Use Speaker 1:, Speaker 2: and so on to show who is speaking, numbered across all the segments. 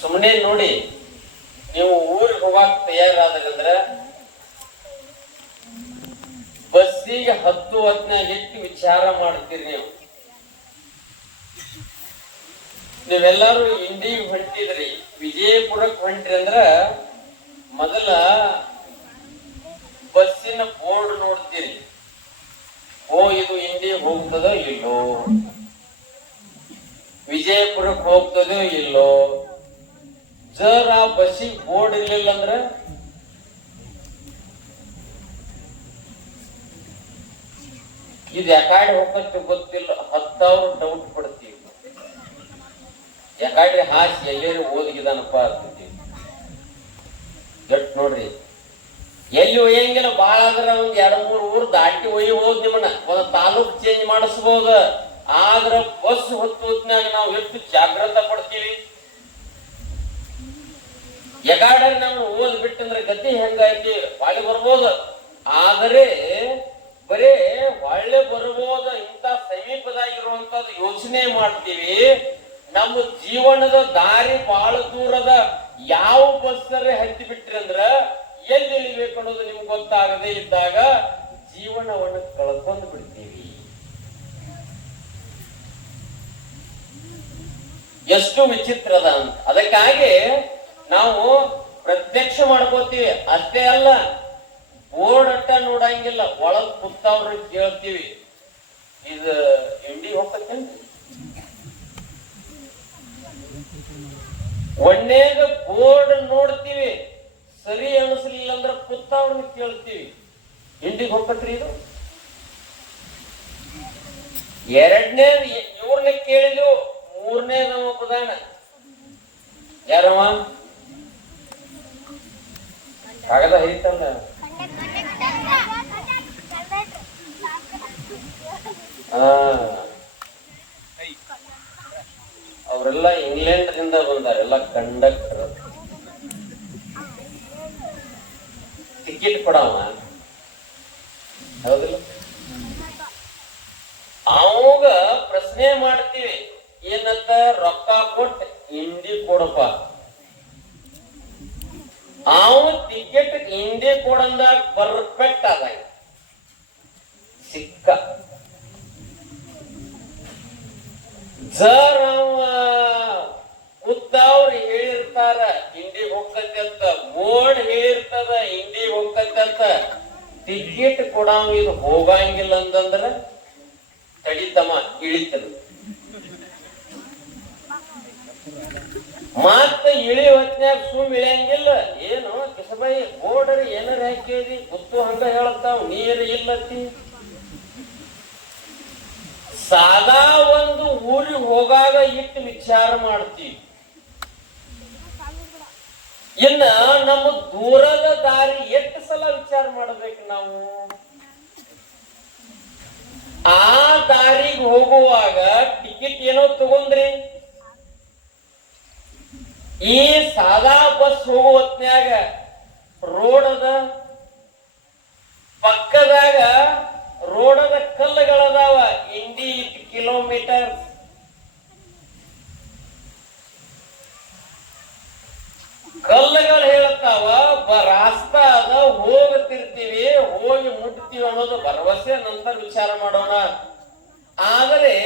Speaker 1: ಸುಮ್ಮನೆ ನೋಡಿ, ನೀವು ಊರಿಗೆ ಹೋಗಾಕ ತಯಾರಾದ್ರೆ ಬಸ್ಸಿಗೆ ಹತ್ತು ಹದಿನೈದು ಇಟ್ಟು ವಿಚಾರ ಮಾಡ್ತೀರಿ ನೀವು. ನೀವೆಲ್ಲರೂ ಇಂಡಿಗೆ ಹೊಂಟಿದ್ರಿ ವಿಜಯಪುರಕ್ಕೆ ಹೊಂಟ್ರಿ ಅಂದ್ರ ಮೊದಲ ಬಸ್ಸಿನ ಬೋರ್ಡ್ ನೋಡ್ತೀರಿ. ಓ, ಇದು ಇಂಡಿ ಹೋಗ್ತದೋ ಇಲ್ಲೋ? ವಿಜಯಪುರಕ್ಕೆ ಹೋಗ್ತದೋ ಇಲ್ಲೋ? ಜರ್ ಆ ಬಸ್ಸಿಗೆ ಬೋರ್ಡ್ ಇರ್ಲಿಲ್ಲ ಅಂದ್ರೆ? ಇದು ಯಾಕಾಡಿ ಹೋಗತ್ತೆ ಗೊತ್ತಿಲ್ಲ. ಹತ್ತಾವ್ರು ಡೌಟ್ ಪಡ್ತೀವಿ. ಎಕಾಡಿ ಹಾಸಿ ಎಲ್ಲೇರಿ ಓದಿಗಿದಾನಪ್ಪ ಅಂತೀವಿ ಗಟ್ ನೋಡ್ರಿ. ಎಲ್ಲಿ ಒಯ್ಯಂಗಿಲ್ಲ, ಬಾಳ ಆದ್ರೆ ಒಂದ್ ಎರಡ್ ಮೂರು ಊರು ದಾಟಿ ಒಯ್ಯಬಹುದು ನಿಮ್ಮನ್ನ. ಒಂದ್ ತಾಲೂಕ್ ಚೇಂಜ್ ಮಾಡಿಸ್ಬೋದು. ಆದ್ರ ಬಸ್ ಹೊತ್ತು ಹೊತ್ತಿನಾಗ ನಾವು ಎಷ್ಟು ಜಾಗ್ರತ ಪಡ್ತೀವಿ. ಎಗಾಡ ನಾವು ಓದ್ ಬಿಟ್ಟಂದ್ರೆ ಗತಿ ಹೆಂಗೈತಿ ಬಾಳಿ ಬರ್ಬೋದು. ಆದರೆ ಬರೇ ಒಳ್ಳೆ ಬರ್ಬೋದ ಇಂತ ಸಮೀಪದಾಗಿರುವಂತದ್ದು ಯೋಚನೆ ಮಾಡ್ತೀವಿ. ನಮ್ಮ ಜೀವನದ ದಾರಿ ಬಹಳ ದೂರದ ಯಾವ ಬಸ್ಸರೇ ಹತ್ತಿ ಬಿಟ್ರಿ ಅಂದ್ರ ಎಲ್ಲಿ ಇಳಿಬೇಕು ಅನ್ನೋದು ನಿಮ್ಗೆ ಗೊತ್ತಾಗದೆ ಇದ್ದಾಗ ಜೀವನವನ್ನು ಕಳ್ಕೊಂಡು ಬಿಡ್ತೀವಿ. ಎಷ್ಟು ವಿಚಿತ್ರದ ಅಂತ. ಅದಕ್ಕಾಗಿ ನಾವು ಪ್ರತ್ಯಕ್ಷ ಮಾಡ್ಕೋತೀವಿ. ಅಷ್ಟೇ ಅಲ್ಲ, ಬೋರ್ಡ್ ಅಟ್ಟ ನೋಡಂಗಿಲ್ಲ, ಒಳಗ್ ಕುತ್ತವ್ರ ಕೇಳ್ತೀವಿ ಇದು ಇಂಡಿ ಹೋಗ್ತೇನ್ರಿ ಒಂದೇಗ ಬೋರ್ಡ್ ನೋಡ್ತೀವಿ, ಸರಿ ಅನಿಸ್ಲಿಲ್ಲ ಅಂದ್ರೆ ಕುತ್ತವ್ರನ್ನ ಕೇಳ್ತೀವಿ ಇಂಡಿಗೆ ಹೋಗ್ತತ್ರಿ ಇದು. ಎರಡನೇ ಇವ್ರನ್ನ ಮೂರನೇ ನಮ್ಮ ಪ್ರಧಾನ. ಯಾರವ? ಕಾಗದ ಐತಲ್ಲ ಅವರೆಲ್ಲ ಇಂಗ್ಲೆಂಡ್ ದಿಂದ ಬಂದಾರ, ಎಲ್ಲ ಕಂಡಕ್ಟರ್. ಟಿಕೆಟ್ ಕೊಡವ ಹೌದಿಲ್ಲ? ಅವಾಗ ಪ್ರಶ್ನೆ ಮಾಡ್ತೀವಿ, ಏನಂತ ರೊಕ್ಕ ಕೊಟ್ಟು ಹಿಂದಿ ಕೊಡಪ್ಪ. ಅವ ಟಿಕೆಟ್ ಹಿಂದೆ ಕೊಡಂದಾಗ ಪರ್ಫೆಕ್ಟ್ ಆಗ ಸಿಕ್ಕ. ಅವ ಉದ್ದವ್ರು ಹೇಳಿರ್ತಾರ, ಹಿಂದಿ ಹೋಗ್ತಂತ ಬೋರ್ಡ್ ಹೇಳಿರ್ತದ, ಹಿಂದಿ ಹೋಗ್ತಂತ ಟಿಕೆಟ್ ಕೊಡಾವ ಇದು ಹೋಗಂಗಿಲ್ಲ ಅಂತಂದ್ರ ತಡಿತಮ್ಮ ಇಳಿತದ ಮತ್ತ ಇಳಿ ಹೊತ್ನ್ಯಾಗ ಸುಮ್ ಇಳಿಯಂಗಿಲ್ಲ. ಏನು ಕಿಸಬಾಯಿ ಗೋಡರಿ ಏನಾರ ಹಾಕಿದಿ ಗೊತ್ತು ಹಂಗ ಹೇಳತ್ತಾವ್ ನೀರು ಇಲ್ಲತ್ತಿ? ಸಾದಾ ಒಂದು ಊರಿಗೆ ಹೋಗಾಗ ಇಟ್ಟು ವಿಚಾರ ಮಾಡ್ತೀವಿ ಇನ್ನ ನಮ್ಮ ದೂರದ ದಾರಿ ಎಷ್ಟು ಸಲ ವಿಚಾರ ಮಾಡ್ಬೇಕು ನಾವು? ಆ ದಾರಿಗೆ ಹೋಗುವಾಗ ಟಿಕೆಟ್ ಏನೋ ತಗೊಂಡ್ರಿ? ಈ ಸಾದಾ ಬಸ್ ಹೋಗೋ ಹೊತ್ನ್ಯಾಗ ರೋಡ್ ಅದ ಪಕ್ಕದಾಗ ರೋಡದ ಕಲ್ಲುಗಳದಾವ ಇಂಡಿ ಇಟ್ ಕಿಲೋಮೀಟರ್. ಕಲ್ಲುಗಳು ಹೇಳ್ತಾವ ರಾಸ್ತಾ ಅದ, ಹೋಗತಿರ್ತೀವಿ, ಹೋಗಿ ಮುಟ್ತೀವಿ ಅನ್ನೋದು ಭರವಸೆ, ನಂತರ ವಿಚಾರ ಮಾಡೋಣ. ಆದರೆ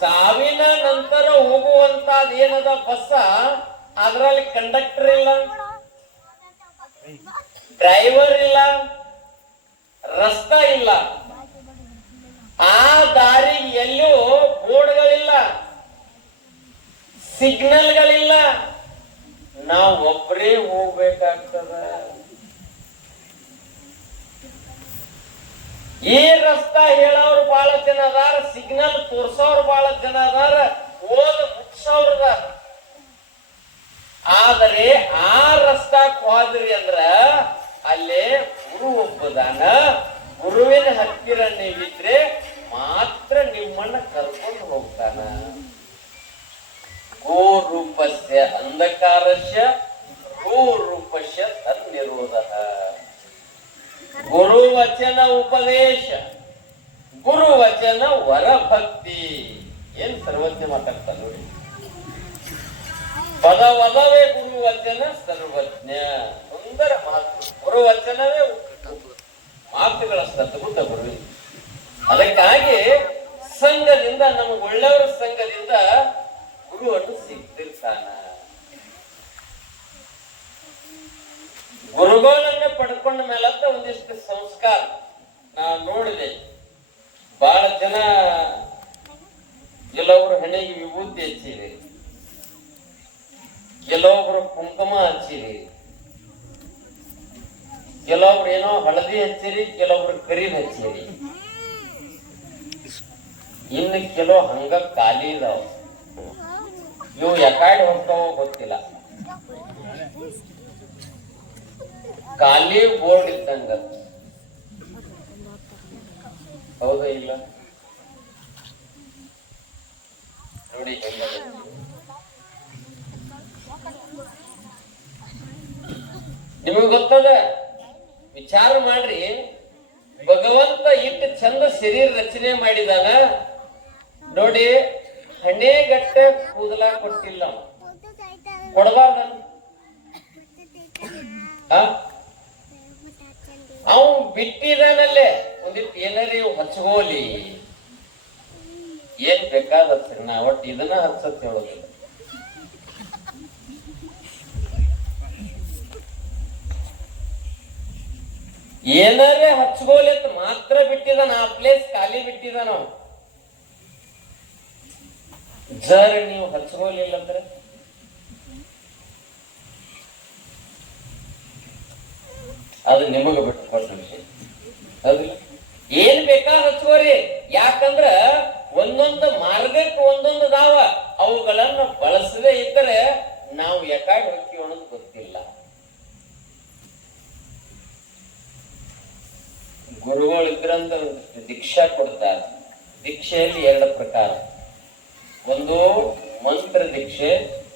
Speaker 1: ಸಾವಿನ ನಂತರ ಹೋಗುವಂತದ್ ಏನದ ಬಸ್ಸ? ಅದರಲ್ಲಿ ಕಂಡಕ್ಟರ್ ಇಲ್ಲ ಡ್ರೈವರ್ ಇಲ್ಲ, ರಸ್ತಾ ಇಲ್ಲ. ಆ ದಾರಿ ಎಲ್ಲೂ ಬೋರ್ಡ್ಗಳಿಲ್ಲ, ಸಿಗ್ನಲ್ಗಳಿಲ್ಲ. ನಾವು ಒಬ್ಬರೇ ಹೋಗ್ಬೇಕಾಗ್ತದ. ಈ ರಸ್ತಾ ಹೇಳೋರು ಬಹಳ ಜನ ಅದಾರ, ಸಿಗ್ನಲ್ ತೋರ್ಸೋರು ಬಹಳ ಜನ ಅದಾರ ಓದ್ ಮುಗಿಸೋರ್ದಾರ ಆದರೆ ಆ ರಸ್ತಾಕ್ ಹೋದ್ರಿ ಅಂದ್ರ ಅಲ್ಲೇ ಗುರು ಒಬ್ಬದಾನ, ಗುರುವಿನ ಹತ್ತಿರ ನೀವಿದ್ರೆ ಮಾತ್ರ ನಿಮ್ಮನ್ನ ಕರ್ಕೊಂಡು ಹೋಗ್ತಾನ. ಗೋ ಗೋರೂಪಸ್ಯ ಅಂಧಕಾರಸ್ಯ, ಗೋರೂಪಸ್ಯ ತನ್ನಿರೋಧ ಗುರುವಚನ ಉಪದೇಶ, ಗುರುವಚನ ವರಭಕ್ತಿ. ಏನ್ ಸರ್ವಜ್ಞ ಮಾತಾಡ್ತಾನೆ ನೋಡಿ. ಪದವದವೇ ಗುರು ವಚನ ಸರ್ವಜ್ಞ. ಸುಂದರ ಮಾತು. ಗುರು ವಚನವೇ ಮಾತುಗಳ ಸದ್ಗುಣ ಗುರು ಅದಕ್ಕಾಗಿ ಸಂಘದಿಂದ ನಮಗೆ ಒಳ್ಳೆಯವರ ಸಂಘದಿಂದ ಗುರುವನ್ನು ಸಿಗ್ತಿರ್ತಾನ. ಗುರುಗಳನ್ನ ಪಡ್ಕೊಂಡ ಮೇಲಂತ ಒಂದಿಷ್ಟು ಸಂಸ್ಕಾರ ನಾ ನೋಡಿದೆ. ಬಹಳ ಜನ ಕೆಲವರು ಹಣೆಗೆ ವಿಭೂತಿ ಹಚ್ಚಿರಿ ಕೆಲವೊಬ್ರು ಕುಂಕುಮ ಹಚ್ಚಿರಿ. ಕೆಲವೊಬ್ರು ಏನೋ ಹಳದಿ ಹಚ್ಚಿರಿ, ಕೆಲವೊಬ್ರು ಕರಿ ಹಚ್ಚಿರಿ. ಇನ್ನು ಕೆಲವು ಹಂಗ ಖಾಲಿ ಇದಾವ. ಇವು ಯಕಾಡ್ ಹೋಗ್ತಾವ ಗೊತ್ತಿಲ್ಲ. ಖಾಲಿ ಬೋರ್ಡ್ ಇದ್ದಂಗ. ಹೌದಾ ಇಲ್ಲ? ನೋಡಿ ಹೆಂಗದ. ನಿಮಗೆ ಗೊತ್ತದ ವಿಚಾರ ಮಾಡ್ರಿ. ಭಗವಂತ ಇಟ್ಟು ಚಂದ ಶರೀರ ರಚನೆ ಮಾಡಿದಾನ. ನೋಡಿ ಹಣೆಗಟ್ಟ ಕೂದಲ ಕೊಟ್ಟಿಲ್ಲ. ಕೊಡಬಾರ್ದ ಅವ್ ಬಿಟ್ಟಿದಾನಲ್ಲೇ. ಒಂದಿಟ್ಟು ಏನರಿ ಹಚ್ಕೋಲಿ. ಏನ್ ಬೇಕಾದ ಒಟ್ಟು ಇದನ್ನ ಹಚ್ಚತ್ ಹೇಳೋದಿಲ್ಲ ಏನಾರೇ ಹಚ್ಕೋಲಿ ಅಂತ ಮಾತ್ರ ಬಿಟ್ಟಿದಾನ, ಆ ಪ್ಲೇಸ್ ಖಾಲಿ ಬಿಟ್ಟಿದ ನಾವು ಜರ್, ನೀವು ಹಚ್ಕೋಲಿಲ್ಲ ಅಂದ್ರೆ? ಅದು ನಿಮಗೆ ಬಿಟ್ಟು ಹೌದಿಲ್ಲ? ಏನ್ ಬೇಕಾ ಹಚ್ಕೋರಿ ಯಾಕಂದ್ರ ಒಂದೊಂದು ಮಾರ್ಗಕ್ಕೆ ಒಂದೊಂದು ದಾವ. ಅವುಗಳನ್ನ ಬಳಸದೇ ಇದ್ದರೆ ನಾವು ಯಾಕಾಗಿ ಹೋಗ್ತೀವಿ ಅನ್ನೋದು ಗೊತ್ತಿಲ್ಲ. ಗುರುಗಳು ಇದ್ರಂತ ದೀಕ್ಷಾ ಕೊಡ್ತಾರೆ. ದೀಕ್ಷೆಯಲ್ಲಿ ಎರಡು ಪ್ರಕಾರ. ಒಂದು ಮಂತ್ರ ದೀಕ್ಷೆ,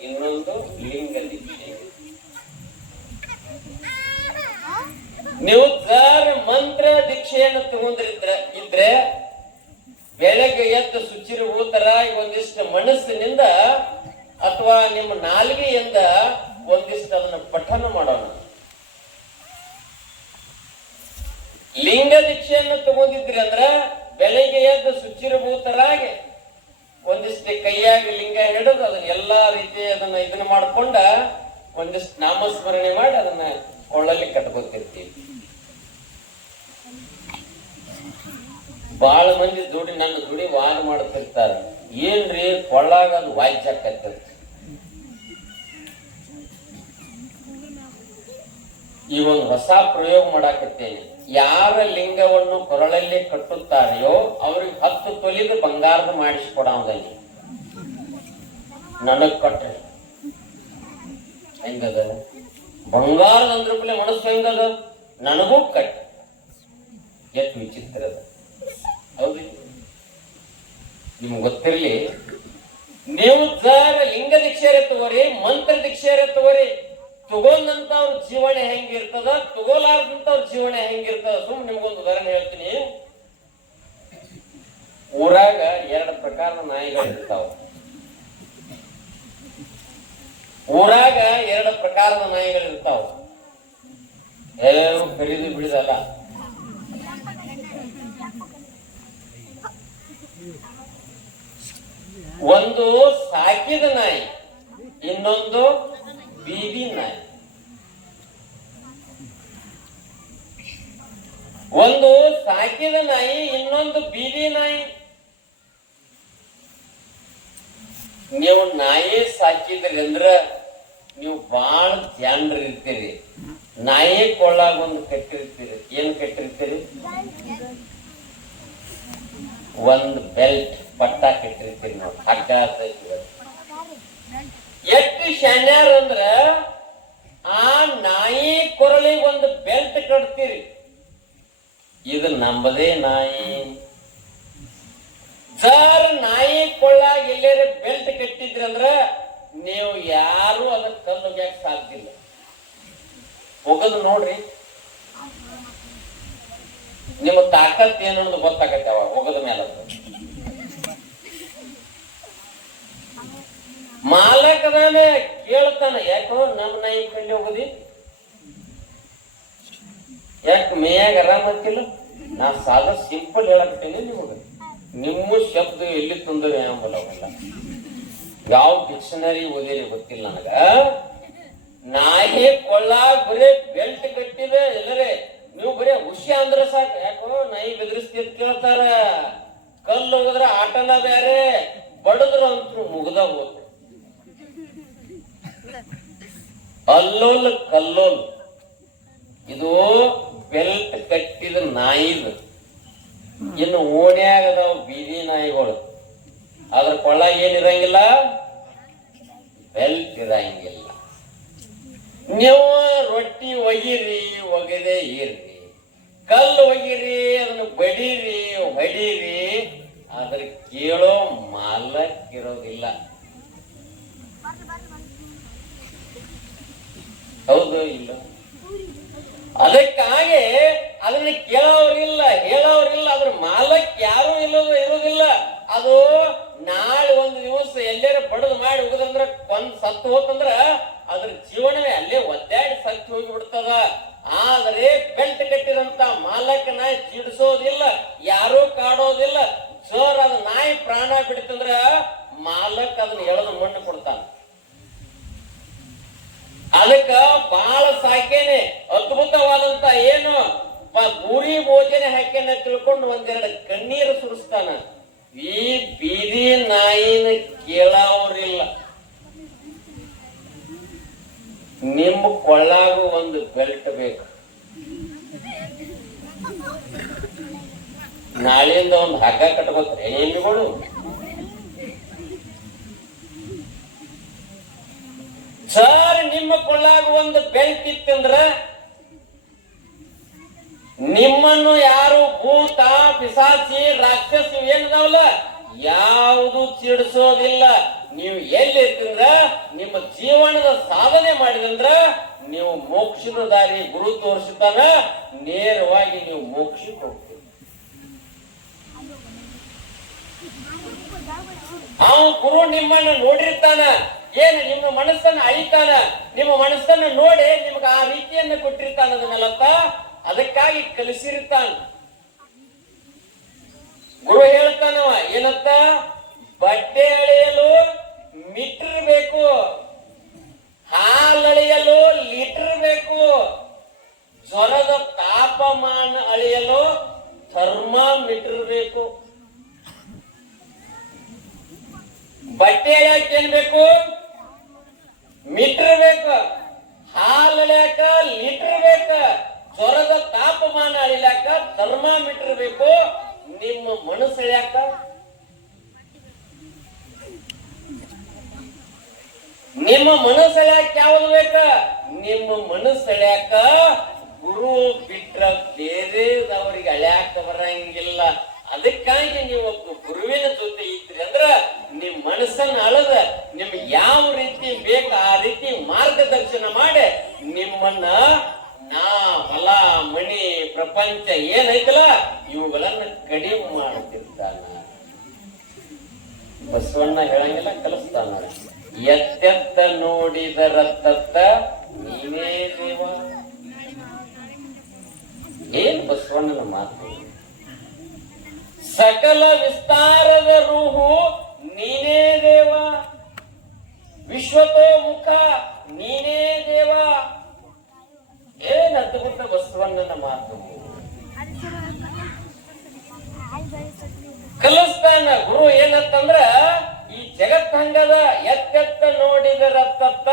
Speaker 1: ಇನ್ನೊಂದು ಲಿಂಗ ದೀಕ್ಷೆ. ನೀವು ಮಂತ್ರ ದೀಕ್ಷೆಯನ್ನು ತಗೊಂಡಿದ್ರ, ಇದ್ರೆ ಬೆಳಗ್ಗೆ ಎದ್ದು ಶುಚಿರು ಹೋತರ ಒಂದಿಷ್ಟು ಮನಸ್ಸಿನಿಂದ ಅಥವಾ ನಿಮ್ಮ ನಾಲ್ಗೆಯಿಂದ ಒಂದಿಷ್ಟು ಅದನ್ನ ಪಠನ ಮಾಡೋಣ. ಲಿಂಗ ದೀಕ್ಷೆಯನ್ನು ತಗೊಂಡಿದ್ರಿ ಅಂದ್ರ ಬೆಳಿಗ್ಗೆ ಎದ್ದು ಶುಚಿರಭೂತರಾಗಿ ಒಂದಿಷ್ಟು ಕೈಯಾಗಿ ಲಿಂಗ ಹಿಡಿದು ಅದನ್ನ ಎಲ್ಲಾ ರೀತಿ ಅದನ್ನ ಇದನ್ನ ಮಾಡ್ಕೊಂಡ ಒಂದಿಷ್ಟು ನಾಮಸ್ಮರಣೆ ಮಾಡಿ ಅದನ್ನ ಕೊಳ್ಳಲ್ಲಿ ಕಟ್ಕೊತಿರ್ತೀವಿ. ಬಹಳ ಮಂದಿ ದುಡಿ ನನ್ನ ದುಡಿ ವಾದ ಮಾಡ್ತಿರ್ತಾರ. ಏನ್ರಿ ಕೊಳ್ಳಾಗ ಅದು ಆಕತ್ತದ ಈ ಒಂದು ಹೊಸ ಪ್ರಯೋಗ ಮಾಡಾಕತ್ತೇನೆ. ಯಾರ ಲಿಂಗವನ್ನು ಕೊರಳಲ್ಲಿ ಕಟ್ಟುತ್ತಾರೆಯೋ ಅವ್ರಿಗೆ ಹತ್ತು ತೊಲಿದು ಬಂಗಾರದ ಮಾಡಿಸಿಕೊಡಲ್ಲಿ ನನಗ್ ಕೊಟ್ಟೆ ಹೆಂಗದ? ಬಂಗಾರದ ಅಂದ್ರ ಕೂಡ ಮನಸ್ಸು ಹೆಂಗದ? ನನಗೂ ಕಟ್ಟ ಎಷ್ಟು ವಿಚಿತ್ರ ಅದ. ಹೌದು. ನಿಮ್ಗೆ ಗೊತ್ತಿರಲಿ, ನೀವು ಲಿಂಗ ದೀಕ್ಷೆ ತಗೋರಿ ಮಂತ್ರ ದೀಕ್ಷೆ ತಗೋರಿ ತಗೊಂಡಂತವ್ರ ಜೀವನ ಹೆಂಗಿರ್ತದ, ತಗೋಲಾರ್ದಂತವ್ರ ಜೀವನ ಹೆಂಗಿರ್ತದ ಸುಮ್ ನಿಮ್ಗೊಂದು ಉದಾಹರಣೆ ಹೇಳ್ತೀನಿ. ಊರಾಗ ಎರಡು ಪ್ರಕಾರದ ನಾಯಿಗಳು ಇರ್ತಾವ ಊರಾಗ ಎರಡು ಪ್ರಕಾರದ ನಾಯಿಗಳು ಇರ್ತಾವ ಎಲ್ಲರೂ ಕಡಿದು ಬಿಡಿದಲ್ಲ. ಒಂದು ಸಾಕಿದ ನಾಯಿ, ಇನ್ನೊಂದು ಬೀದಿ ನಾಯಿ ಒಂದು ಸಾಕಿದ ನಾಯಿ, ಇನ್ನೊಂದು ಬೀದಿ ನಾಯಿ. ನೀವು ನಾಯಿ ಸಾಕಿದ್ರಿ ಅಂದ್ರ ನೀವು ಬಾಳ ಜಾನ್ರ ಇರ್ತೀರಿ. ನಾಯಿ ಕೊಳ್ಳಾಗ ಒಂದು ಕಟ್ಟಿರ್ತೀರಿ. ಏನ್ ಕಟ್ಟಿರ್ತೀರಿ? ಒಂದು ಬೆಲ್ಟ್, ಪಟ್ಟ ಕಟ್ಟಿರ್ತೀರಿ ನಾವು ಹಗ್ಗ. ಎಷ್ಟು ಶಾನ್ಯಾರ ಅಂದ್ರ, ಆ ನಾಯಿ ಕೊರಳಿಗೆ ಒಂದು ಬೆಲ್ಟ್ ಕಟ್ತೀರಿ. ಇದು ನಂಬದೇ ನಾಯಿ. ಸರ್, ನಾಯಿ ಕೊಳ್ಳಾಗ ಎಲ್ಲಾರ ಬೆಲ್ಟ್ ಕಟ್ಟಿದ್ರಿ ಅಂದ್ರ, ನೀವು ಯಾರು ಅದಕ್ಕೆ ಕಲ್ಲು ಒಗ್ಯಾಕ ಸಾಧ್ಯ ಇಲ್ಲ. ಹೋಗೋದು ನೋಡ್ರಿ. ನಿಮ್ಮ ತಾಕತ್ ಏನು ಅನ್ನೋದು ಗೊತ್ತಾಗತ್ತೆ ಅವಾಗ, ಹೋಗೋದ ಮೇಲೆ ಅದು. ಕೇಳ್ತಾನೆ. ಯಾಕೋ ನಮ್ಮ ನಾಯಿ ಕಲ್ಲಿ ಹೋಗುದಿ? ಯಾಕೆ ಮೇಯಾಗ ಆರಾಮತ್ತಿಲ್ಲ ನಾ ಸಾಲ ಸಿಂಪಲ್ ಹೇಳಕ್ತೀನಿ ನಿಮಗೆ. ನಿಮ್ಮ ಶಬ್ದ ಎಲ್ಲಿ ತೊಂದರೆ ಅಂಬಲ್ಲ ಯಾವ ಡಿಕ್ಷನರಿ ಓದಿರಿ ಗೊತ್ತಿಲ್ಲ ನನಗ. ನಾಯಿ ಕೊಳ್ಳ, ಬರೇ ಬೆಲ್ಟ್ ಕಟ್ಟಿದೆ. ಎಲ್ಲರೇ, ನೀವು ಬರೇ ಹುಷಿ ಅಂದ್ರೆ ಸಾಕು. ಯಾಕೋ ನಾಯಿ ಬೆದರಿಸ್ತಿರ್ ಕೇಳ್ತಾರ. ಕಲ್ಲು ಹೋಗಿದ್ರ ಆಟನ ಬೇರೆ ಬಡದ್ರ ಅಂತೂ ಮುಗ್ದ ಹೋದ್ರು ಅಲ್ಲೋಲ್ ಕಲ್ಲೋಲ್. ಇದು ಬೆಲ್ಟ್ ಕಟ್ಟಿದ ನಾಯಿದು. ಇನ್ನು ಓಣ್ಯಾಗ ಬೀದಿ ನಾಯಿಗಳು. ಅದ್ರ ಕೊಳ ಏನಿರಂಗಿಲ್ಲ ಬೆಲ್ಟ್ ಇರಂಗಿಲ್ಲ. ನೀವು ರೊಟ್ಟಿ ಒಗಿರಿ, ಒಗದೆ ಇರ್ರಿ. ಕಲ್ಲು ಒಗಿರಿ, ಅದನ್ನ ಬಡೀರಿ, ಹೊಡೀರಿ. ಅದ್ರ ಕೇಳೋ ಮಾಲಕ್ ಇರೋದಿಲ್ಲ. ಹೌದು, ಇಲ್ಲ. ಅದಕ್ಕಾಗಿ ಅದನ್ನ ಕೇಳೋರಿಲ್ಲ, ಹೇಳೋರಿಲ್ಲ, ಅದ್ರ ಮಾಲಕ್ ಯಾರು ಇಲ್ಲದ ಇರುವುದಿಲ್ಲ. ಅದು ನಾಳೆ ಒಂದು ದಿವಸ ಎಲ್ಲಾರ ಬಡದು ಮಾಡಿ ಹೋಗುದಂದ್ರ ಒಂದ್ ಸತ್ತು ಹೋತಂದ್ರ ಅದ್ರ ಜೀವನವೇ ಅಲ್ಲೇ ಒದ್ದಾಡಿ ಸತ್ತು ಹೋಗಿ ಆದರೆ ಆದ್ರೆ ಬೆಲ್ಟ್ ಕಟ್ಟಿದಂತ ಮಾಲಕನ ಚಿಡಿಸೋದಿಲ್ಲ ಯಾರೂ ಕಾಡೋದಿಲ್ಲ. ಜೋರ್ ಅದ ನಾಯಿ ಪ್ರಾಣ ಬಿಡ್ತಂದ್ರ ಮಾಲಕ್ ಅದನ್ನ ಎಳೆದು ಮಣ್ಣು ಕೊಡ್ತಾನ. ಅದಕ್ಕ ಬಾಳ ಸಾಕೇನೆ ಅದ್ಭುತವಾದಂತ ಏನು? ಗುರಿ ಭೋಜನ ಹಾಕೇನೆ ತಿಳ್ಕೊಂಡು ಒಂದೆರಡು ಕಣ್ಣೀರು ಸುರಿಸ್ತಾನ. ಈ ಬೀದಿ ನಾಯಿನ ಕೇಳಾವ್ರಿಲ್ಲ ನಿಮ್ಮ ಕೊಳ್ಳಾಗು ಒಂದು ಬೆಲ್ಟ್ ಬೇಕು. ನಾಳೆಯಿಂದ ಒಂದು ಹಗ್ಗ ಕಟ್ಬೇಕು. ಎಮ್ಮಿಗಳು ಸರ್, ನಿಮ್ಮ ಕೊಳ್ಳಾಗ ಒಂದು ಬೆಲ್ಟ್ ಇತ್ತಂದ್ರ ನಿಮ್ಮನ್ನು ಯಾರು ಭೂತ, ಪಿಸಾಚಿ, ರಾಕ್ಷಸ ಏನದಾವಲ್ಲ, ಯಾವುದು ಚಿಡಿಸೋದಿಲ್ಲ ನೀವು ಎಲ್ಲಿ ಇರ್ತಂದ್ರ? ನಿಮ್ಮ ಜೀವನದ ಸಾಧನೆ ಮಾಡಿದಂದ್ರ ನೀವು ಮೋಕ್ಷದ ದಾರಿ ಗುರು ತೋರಿಸುತ್ತಾನ. ನೇರವಾಗಿ ನೀವು ಮೋಕ್ಷಕ್ಕೆ ಹೋಗ್ತೀರಿ. ಆ ಗುರು ನಿಮ್ಮನ್ನು ನೋಡಿರ್ತಾನ. ಏನು, ನಿಮ್ಮ ಮನಸ್ಸನ್ನ ಅಳಿತಾನ ನಿಮ್ಮ ಮನಸ್ಸನ್ನ ನೋಡಿ ನಿಮ್ಗೆ ಆ ರೀತಿಯನ್ನ ಕೊಟ್ಟಿರ್ತಾನ ಅದನ್ನಲ್ಲಪ್ಪ ಅದಕ್ಕಾಗಿ ಕಲಿಸಿರ್ತಾನ. ಗುರು ಹೇಳ್ತಾನವ, ಏನತ್ತ? ಬಟ್ಟೆ ಅಳೆಯಲು ಮೀಟರ್ ಬೇಕು ಹಾಲಳೆಯಲು ಲೀಟರ್ ಬೇಕು, ಜ್ವರದ ತಾಪಮಾನ ಅಳೆಯಲು ಥರ್ಮಾಮೀಟರ್ ಬೇಕು. ಬಟ್ಟೆ ಎಳ್ಯಾಕ ಏನ್ ಬೇಕು ಮೀಟರ್ ಬೇಕು ಹಾಲು ಎಳ್ಯಾಕ ಲೀಟರ್ ಬೇಕ ಜ್ವರದ ತಾಪಮಾನ ಅಳಿಲಾಕ ಥರ್ಮಾಮೀಟರ್ ಬೇಕು ನಿಮ್ಮ ಮನಸ್ಸು ಎಳ್ಯಾಕ ನಿಮ್ಮ ಮನಸ್ಸು ಎಳ್ಯಾಕ ಯಾವ್ದು ಬೇಕ ನಿಮ್ಮ ಮನಸ್ಸು ಎಳ್ಯಾಕ ಗುರು ಬಿಟ್ರ ಬೇರೆದವರಿಗೆ ಅಳ್ಯಾಕ ಬರಂಗಿಲ್ಲ ಅದಕ್ಕಾಗಿ ನೀವು ಒಬ್ಬ ಗುರುವಿನ ಜೊತೆ ಇದ್ರಿ ಅಂದ್ರ ನಿಮ್ ಮನಸ್ಸನ್ನ ಅಳದ ನಿಮ್ಗೆ ಯಾವ ರೀತಿ ಬೇಕು ಆ ರೀತಿ ಮಾರ್ಗದರ್ಶನ ಮಾಡಿ ನಿಮ್ಮನ್ನ ನಾ ಹೊಲ ಮಣಿ, ಪ್ರಪಂಚ ಏನೈತಲ್ಲ, ಇವುಗಳನ್ನ ಕಡಿಮೆ ಮಾಡ್ತಿರ್ತಾನ. ಬಸವಣ್ಣ ಹೇಳಂಗಿಲ್ಲ, ಕಲಿಸ್ತಾನ. ಎತ್ತೆತ್ತ ನೋಡಿದರ ತತ್ತ ನೀನೇ ದೇವ. ಏನ್ ಬಸವಣ್ಣನ ಮಾತು? ಸಕಲ ವಿಸ್ತಾರದ ರೂಹು ನೀನೇ ದೇವ. ವಿಶ್ವತೋ ಮುಖ ನೀನೇ ದೇವ. ಏನ್ ಅದ್ಭುತ ಬಸವಣ್ಣನ ಮಾತು. ಕಲಿಸ್ತಾನ ಗುರು ಏನತ್ತಂದ್ರ ಈ ಜಗತ್ ಹಂಗದ ಎತ್ತೆತ್ತ ನೋಡಿದರ ತತ್ತ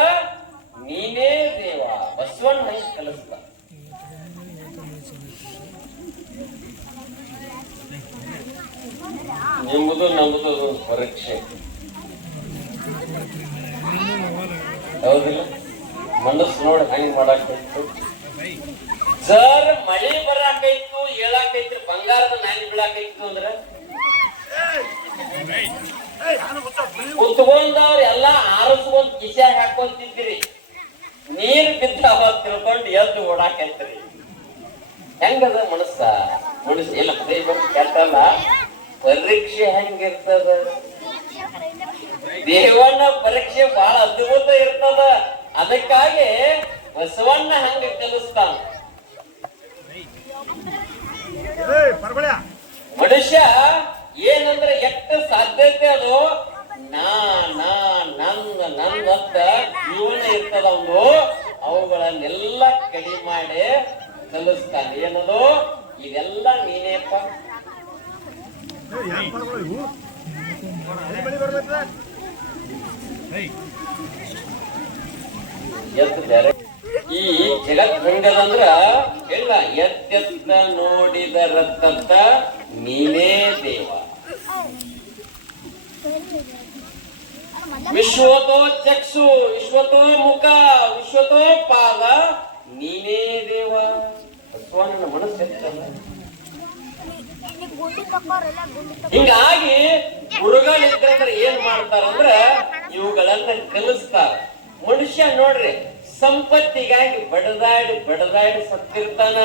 Speaker 1: ನೀನೇ ದೇವ. ಬಸವಣ್ಣ ಹಂಗ ಕಲಿಸ್ತಾನ ನಿಮ್ಮದು ನಮ್ಮದು ಪರೀಕ್ಷೆ. ಹೌದಿಲ್ಲ? ಮನಸ್ಸು ನೋಡಿ ಹಂಗ್ ಮಾಡಾಕೈತು ಸರ್, ಮಳಿ ಬರಾಕೈತು ಹೇಳಾಕೈತ್ರಿ ಬಂಗಾರದ ನಾಯಿ ಬಿಡಾಕೈತು ಅಂದ್ರ? ಕುತ್ಕೊಂಡವ್ರ ಎಲ್ಲಾ ಆರಿಸ್ಕೊಂಡ್ ಕಿಸ್ಯಾಗ ಹಾಕೊಂತಿದ್ರಿ ನೀರ್ ಬಿದ್ದಾವ ತಿಳ್ಕೊಂಡು ಎದ್ದು ಓಡಾಕೈತ್ರಿ. ಹೆಂಗದ ಮನಸ್ಸ? ಮನಸ್ಸು ಇಲ್ಲ ದೈವ ಕೆಟ್ಟಲ್ಲ. ಪರೀಕ್ಷೆ ಹೆಂಗಿರ್ತದ ದೇವಣ್ಣ ಪರೀಕ್ಷೆ ಬಹಳ ಅದ್ಭುತ ಇರ್ತದ ಅದಕ್ಕಾಗಿ ಬಸವಣ್ಣ ಮನುಷ್ಯ ಏನಂದ್ರೆ ಎಷ್ಟ ಸಾಧ್ಯತೆ ಅದು? ನಾ ನಾ ನಂದ ನಂದ ಅಂತ ಜೀವನ ಇರ್ತದ ಅವನು. ಅವುಗಳನ್ನೆಲ್ಲ ಕಡಿಮೆ ಮಾಡಿ ಕಲಿಸ್ತಾನೆ. ಏನದು? ಇದೆಲ್ಲ ನೀನೇಪ್ಪ? ಎತ್ತು ಬೇರೆ ಈ ಜಗತ್ ಅಂದ್ರ ಎಲ್ಲ ಎತ್ತೆತ್ತ ನೋಡಿದ ತತ್ತ ನೀನೇ ದೇವ. ವಿಶ್ವತೋ ಚಕ್ಷು, ವಿಶ್ವತೋ ಮುಖ, ವಿಶ್ವತೋ ಪಾದ ನೀನೇ ದೇವ. ಬಸವಣ್ಣನ ಮನಸ್ಸು ಎತ್ತಲ್ಲ. ಹಿಂಗಾಗಿ ಗುರುಗಳಿದ್ರಂದ್ರೆ ಏನ್ ಮಾಡ್ತಾರಂದ್ರ ಇವುಗಳನ್ನ ಕಲಿಸ್ತಾರ. ಮನುಷ್ಯ ನೋಡ್ರಿ ಸಂಪತ್ತಿಗಾಗಿ ಬಡದಾಡಿ ಬಡದಾಡಿ ಸತ್ತಿರ್ತಾನ.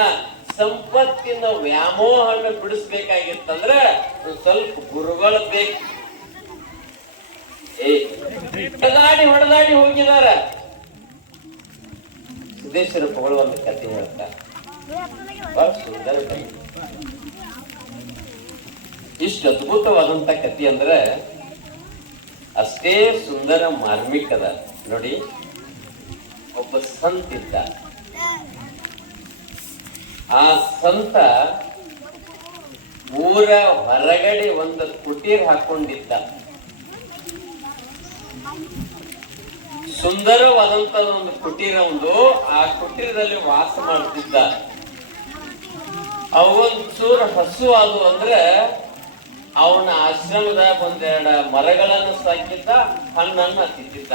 Speaker 1: ಸಂಪತ್ತಿನ ವ್ಯಾಮೋಹವನ್ನು ಬಿಡಿಸ್ಬೇಕಾಗಿತ್ತಂದ್ರ ಸ್ವಲ್ಪ ಗುರುಗಳ ಬೇಕು. ಏ ಹೊಡೆದಾಡಿ ಹೋಗಿದಾರ. ಪಗಳು ಒಂದು ಕಥೆ ಹೇಳ್ತಾರೆ ಬಹಳ ಸುಂದರ ಇಷ್ಟು ಅದ್ಭುತವಾದಂತ ಕತೆ ಅಂದ್ರೆ ಅಷ್ಟೇ ಸುಂದರ ಮಾರ್ಮಿಕ ಅದ ನೋಡಿ ಒಬ್ಬ ಸಂತ ಇದ್ದ. ಆ ಸಂತ ಊರ ಹೊರಗಡೆ ಒಂದು ಕುಟೀರ್ ಹಾಕೊಂಡಿದ್ದ. ಸುಂದರವಾದಂತ ಒಂದು ಕುಟೀರ ಒಂದು ಆ ಕುಟೀರದಲ್ಲಿ ವಾಸ ಮಾಡ್ತಿದ್ದ. ಅವನ್ ಚೂರು ಹಸು ಅದು ಅಂದ್ರೆ ಅವನ ಆಶ್ರಮದ ಒಂದೆರಡ ಮರಗಳನ್ನು ಸಾಕಿದ್ದ, ಹಣ್ಣನ್ನು ತಿಂತಿದ್ದ.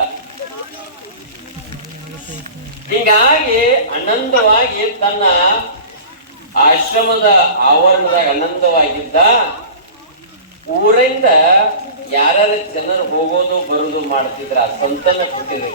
Speaker 1: ಹೀಗಾಗಿ ಅನಂದವಾಗಿ ತನ್ನ ಆಶ್ರಮದ ಆವರಣದಾಗ ಆನಂದವಾಗಿದ್ದ ಊರಿಂದ ಯಾರ್ಯಾರ ಜನರು ಹೋಗೋದು ಬರೋದು ಮಾಡ್ತಿದ್ರ ಸಂತನ ಕೊಟ್ಟಿದ್ರು.